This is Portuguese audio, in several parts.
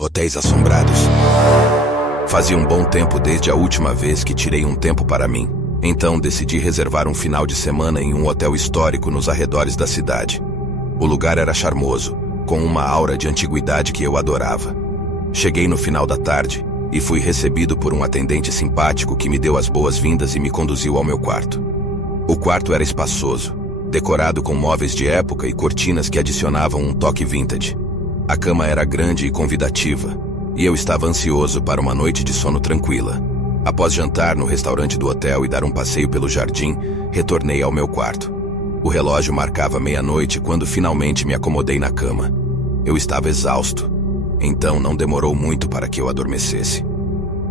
Hotéis assombrados. Fazia um bom tempo desde a última vez que tirei um tempo para mim. Então decidi reservar um final de semana em um hotel histórico nos arredores da cidade. O lugar era charmoso, com uma aura de antiguidade que eu adorava. Cheguei no final da tarde e fui recebido por um atendente simpático que me deu as boas-vindas e me conduziu ao meu quarto. O quarto era espaçoso, decorado com móveis de época e cortinas que adicionavam um toque vintage. A cama era grande e convidativa, e eu estava ansioso para uma noite de sono tranquila. Após jantar no restaurante do hotel e dar um passeio pelo jardim, retornei ao meu quarto. O relógio marcava meia-noite quando finalmente me acomodei na cama. Eu estava exausto, então não demorou muito para que eu adormecesse.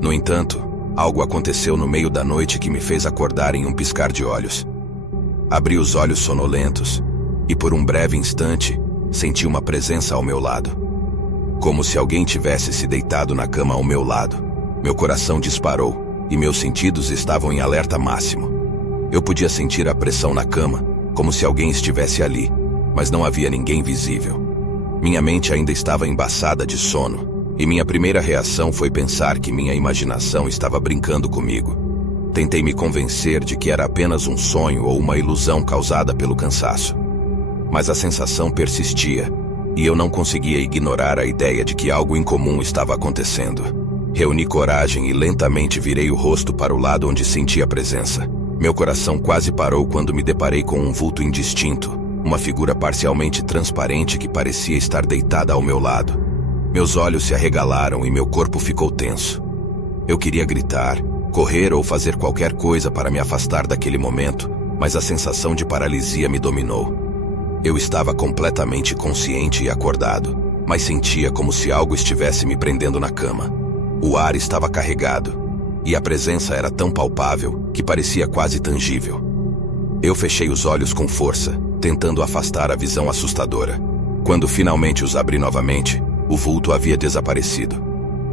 No entanto, algo aconteceu no meio da noite que me fez acordar em um piscar de olhos. Abri os olhos sonolentos e, por um breve instante, senti uma presença ao meu lado. Como se alguém tivesse se deitado na cama ao meu lado. Meu coração disparou e meus sentidos estavam em alerta máximo. Eu podia sentir a pressão na cama, como se alguém estivesse ali, mas não havia ninguém visível. Minha mente ainda estava embaçada de sono, e minha primeira reação foi pensar que minha imaginação estava brincando comigo. Tentei me convencer de que era apenas um sonho ou uma ilusão causada pelo cansaço. Mas a sensação persistia, e eu não conseguia ignorar a ideia de que algo incomum estava acontecendo. Reuni coragem e lentamente virei o rosto para o lado onde senti a presença. Meu coração quase parou quando me deparei com um vulto indistinto, uma figura parcialmente transparente que parecia estar deitada ao meu lado. Meus olhos se arregalaram e meu corpo ficou tenso. Eu queria gritar, correr ou fazer qualquer coisa para me afastar daquele momento, mas a sensação de paralisia me dominou. Eu estava completamente consciente e acordado, mas sentia como se algo estivesse me prendendo na cama. O ar estava carregado, e a presença era tão palpável que parecia quase tangível. Eu fechei os olhos com força, tentando afastar a visão assustadora. Quando finalmente os abri novamente, o vulto havia desaparecido.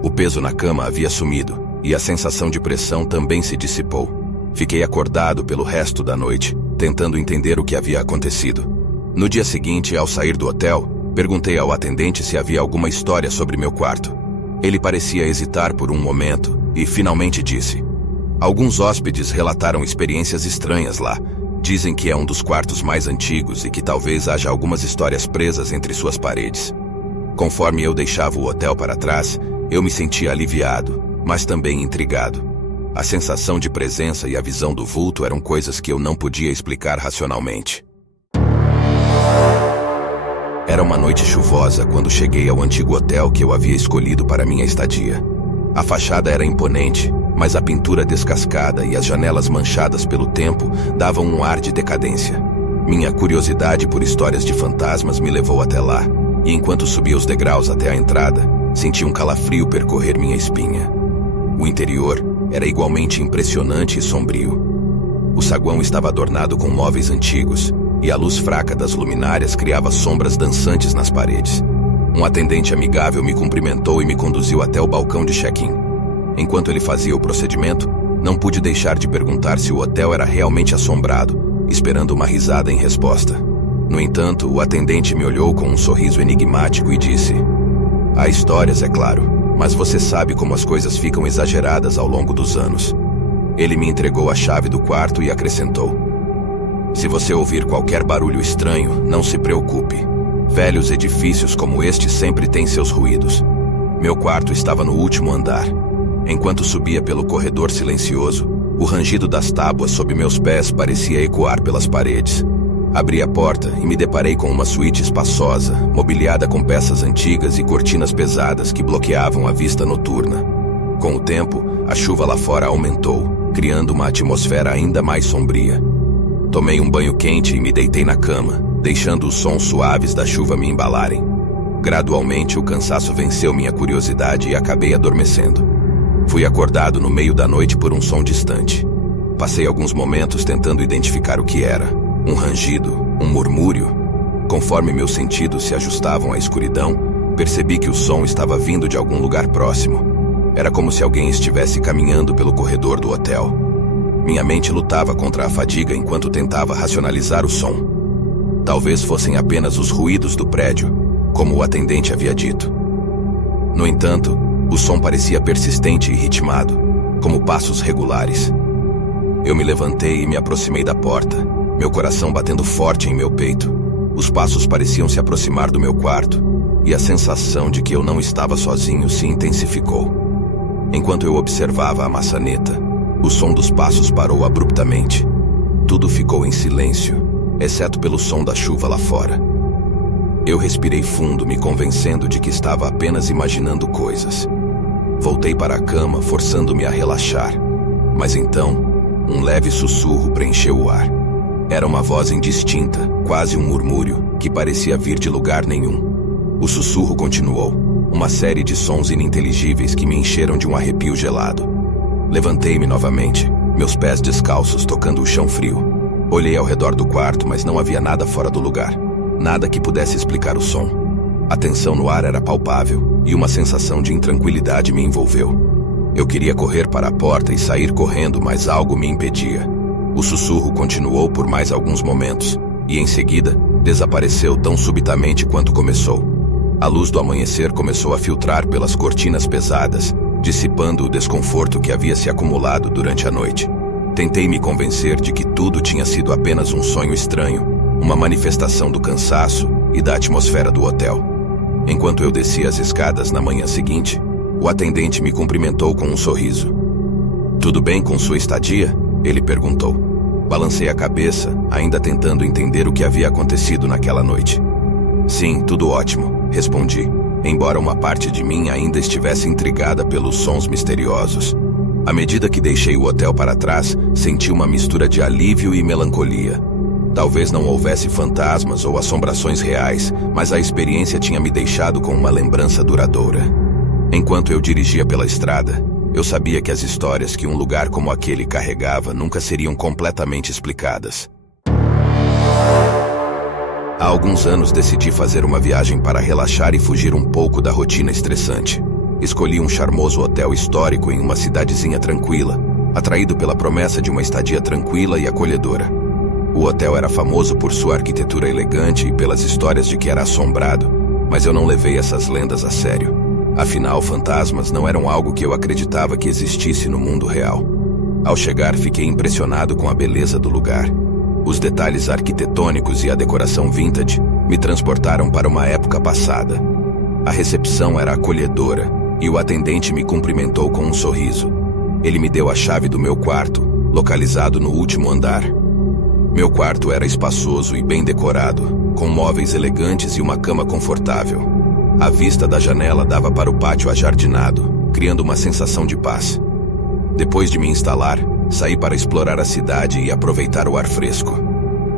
O peso na cama havia sumido, e a sensação de pressão também se dissipou. Fiquei acordado pelo resto da noite, tentando entender o que havia acontecido. No dia seguinte, ao sair do hotel, perguntei ao atendente se havia alguma história sobre meu quarto. Ele parecia hesitar por um momento e finalmente disse: "Alguns hóspedes relataram experiências estranhas lá. Dizem que é um dos quartos mais antigos e que talvez haja algumas histórias presas entre suas paredes." Conforme eu deixava o hotel para trás, eu me sentia aliviado, mas também intrigado. A sensação de presença e a visão do vulto eram coisas que eu não podia explicar racionalmente. Era uma noite chuvosa quando cheguei ao antigo hotel que eu havia escolhido para minha estadia. A fachada era imponente, mas a pintura descascada e as janelas manchadas pelo tempo davam um ar de decadência. Minha curiosidade por histórias de fantasmas me levou até lá, e enquanto subia os degraus até a entrada, senti um calafrio percorrer minha espinha. O interior era igualmente impressionante e sombrio. O saguão estava adornado com móveis antigos, e a luz fraca das luminárias criava sombras dançantes nas paredes. Um atendente amigável me cumprimentou e me conduziu até o balcão de check-in. Enquanto ele fazia o procedimento, não pude deixar de perguntar se o hotel era realmente assombrado, esperando uma risada em resposta. No entanto, o atendente me olhou com um sorriso enigmático e disse: "Há histórias, é claro, mas você sabe como as coisas ficam exageradas ao longo dos anos." Ele me entregou a chave do quarto e acrescentou: "Se você ouvir qualquer barulho estranho, não se preocupe. Velhos edifícios como este sempre têm seus ruídos." Meu quarto estava no último andar. Enquanto subia pelo corredor silencioso, o rangido das tábuas sob meus pés parecia ecoar pelas paredes. Abri a porta e me deparei com uma suíte espaçosa, mobiliada com peças antigas e cortinas pesadas que bloqueavam a vista noturna. Com o tempo, a chuva lá fora aumentou, criando uma atmosfera ainda mais sombria. Tomei um banho quente e me deitei na cama, deixando os sons suaves da chuva me embalarem. Gradualmente, o cansaço venceu minha curiosidade e acabei adormecendo. Fui acordado no meio da noite por um som distante. Passei alguns momentos tentando identificar o que era. Um rangido, um murmúrio. Conforme meus sentidos se ajustavam à escuridão, percebi que o som estava vindo de algum lugar próximo. Era como se alguém estivesse caminhando pelo corredor do hotel. Minha mente lutava contra a fadiga enquanto tentava racionalizar o som. Talvez fossem apenas os ruídos do prédio, como o atendente havia dito. No entanto, o som parecia persistente e ritmado, como passos regulares. Eu me levantei e me aproximei da porta, meu coração batendo forte em meu peito. Os passos pareciam se aproximar do meu quarto, e a sensação de que eu não estava sozinho se intensificou. Enquanto eu observava a maçaneta, o som dos passos parou abruptamente. Tudo ficou em silêncio, exceto pelo som da chuva lá fora. Eu respirei fundo, me convencendo de que estava apenas imaginando coisas. Voltei para a cama, forçando-me a relaxar. Mas então, um leve sussurro preencheu o ar. Era uma voz indistinta, quase um murmúrio, que parecia vir de lugar nenhum. O sussurro continuou, uma série de sons ininteligíveis que me encheram de um arrepio gelado. Levantei-me novamente, meus pés descalços tocando o chão frio. Olhei ao redor do quarto, mas não havia nada fora do lugar. Nada que pudesse explicar o som. A tensão no ar era palpável, e uma sensação de intranquilidade me envolveu. Eu queria correr para a porta e sair correndo, mas algo me impedia. O sussurro continuou por mais alguns momentos, e em seguida, desapareceu tão subitamente quanto começou. A luz do amanhecer começou a filtrar pelas cortinas pesadas, dissipando o desconforto que havia se acumulado durante a noite. Tentei me convencer de que tudo tinha sido apenas um sonho estranho, uma manifestação do cansaço e da atmosfera do hotel. Enquanto eu descia as escadas na manhã seguinte, o atendente me cumprimentou com um sorriso. "Tudo bem com sua estadia?" ele perguntou. Balancei a cabeça, ainda tentando entender o que havia acontecido naquela noite. "Sim, tudo ótimo", respondi, embora uma parte de mim ainda estivesse intrigada pelos sons misteriosos. À medida que deixei o hotel para trás, senti uma mistura de alívio e melancolia. Talvez não houvesse fantasmas ou assombrações reais, mas a experiência tinha me deixado com uma lembrança duradoura. Enquanto eu dirigia pela estrada, eu sabia que as histórias que um lugar como aquele carregava nunca seriam completamente explicadas. Há alguns anos decidi fazer uma viagem para relaxar e fugir um pouco da rotina estressante. Escolhi um charmoso hotel histórico em uma cidadezinha tranquila, atraído pela promessa de uma estadia tranquila e acolhedora. O hotel era famoso por sua arquitetura elegante e pelas histórias de que era assombrado, mas eu não levei essas lendas a sério. Afinal, fantasmas não eram algo que eu acreditava que existisse no mundo real. Ao chegar, fiquei impressionado com a beleza do lugar. Os detalhes arquitetônicos e a decoração vintage me transportaram para uma época passada. A recepção era acolhedora e o atendente me cumprimentou com um sorriso. Ele me deu a chave do meu quarto, localizado no último andar. Meu quarto era espaçoso e bem decorado, com móveis elegantes e uma cama confortável. A vista da janela dava para o pátio ajardinado, criando uma sensação de paz. Depois de me instalar, saí para explorar a cidade e aproveitar o ar fresco.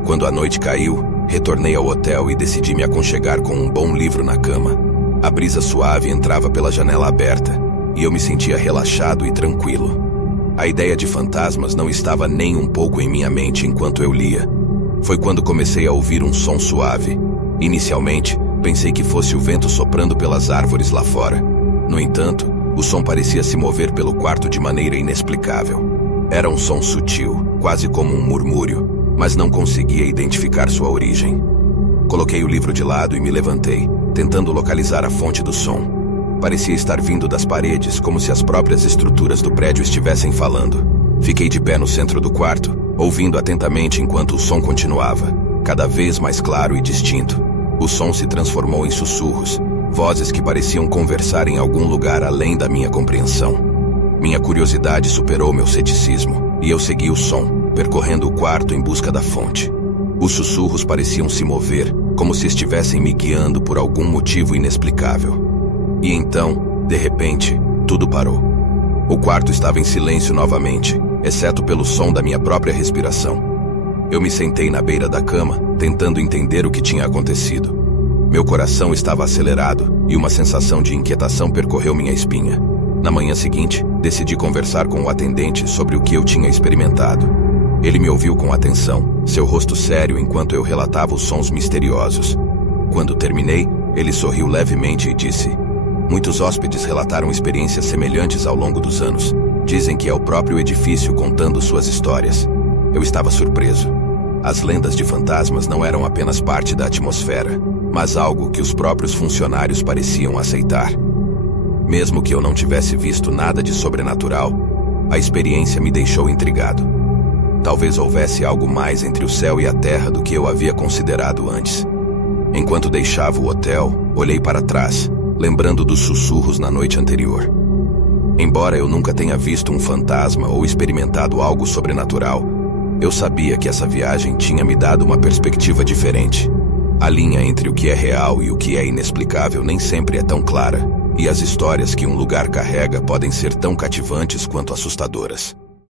Quando a noite caiu, retornei ao hotel e decidi me aconchegar com um bom livro na cama. A brisa suave entrava pela janela aberta, e eu me sentia relaxado e tranquilo. A ideia de fantasmas não estava nem um pouco em minha mente enquanto eu lia. Foi quando comecei a ouvir um som suave. Inicialmente, pensei que fosse o vento soprando pelas árvores lá fora. No entanto, o som parecia se mover pelo quarto de maneira inexplicável. Era um som sutil, quase como um murmúrio, mas não conseguia identificar sua origem. Coloquei o livro de lado e me levantei, tentando localizar a fonte do som. Parecia estar vindo das paredes, como se as próprias estruturas do prédio estivessem falando. Fiquei de pé no centro do quarto, ouvindo atentamente enquanto o som continuava, cada vez mais claro e distinto. O som se transformou em sussurros, vozes que pareciam conversar em algum lugar além da minha compreensão. Minha curiosidade superou meu ceticismo, e eu segui o som, percorrendo o quarto em busca da fonte. Os sussurros pareciam se mover, como se estivessem me guiando por algum motivo inexplicável. E então, de repente, tudo parou. O quarto estava em silêncio novamente, exceto pelo som da minha própria respiração. Eu me sentei na beira da cama, tentando entender o que tinha acontecido. Meu coração estava acelerado e uma sensação de inquietação percorreu minha espinha. Na manhã seguinte, decidi conversar com o atendente sobre o que eu tinha experimentado. Ele me ouviu com atenção, seu rosto sério enquanto eu relatava os sons misteriosos. Quando terminei, ele sorriu levemente e disse: "Muitos hóspedes relataram experiências semelhantes ao longo dos anos. Dizem que é o próprio edifício contando suas histórias." Eu estava surpreso. As lendas de fantasmas não eram apenas parte da atmosfera, mas algo que os próprios funcionários pareciam aceitar. Mesmo que eu não tivesse visto nada de sobrenatural, a experiência me deixou intrigado. Talvez houvesse algo mais entre o céu e a terra do que eu havia considerado antes. Enquanto deixava o hotel, olhei para trás, lembrando dos sussurros na noite anterior. Embora eu nunca tenha visto um fantasma ou experimentado algo sobrenatural, eu sabia que essa viagem tinha me dado uma perspectiva diferente. A linha entre o que é real e o que é inexplicável nem sempre é tão clara, e as histórias que um lugar carrega podem ser tão cativantes quanto assustadoras.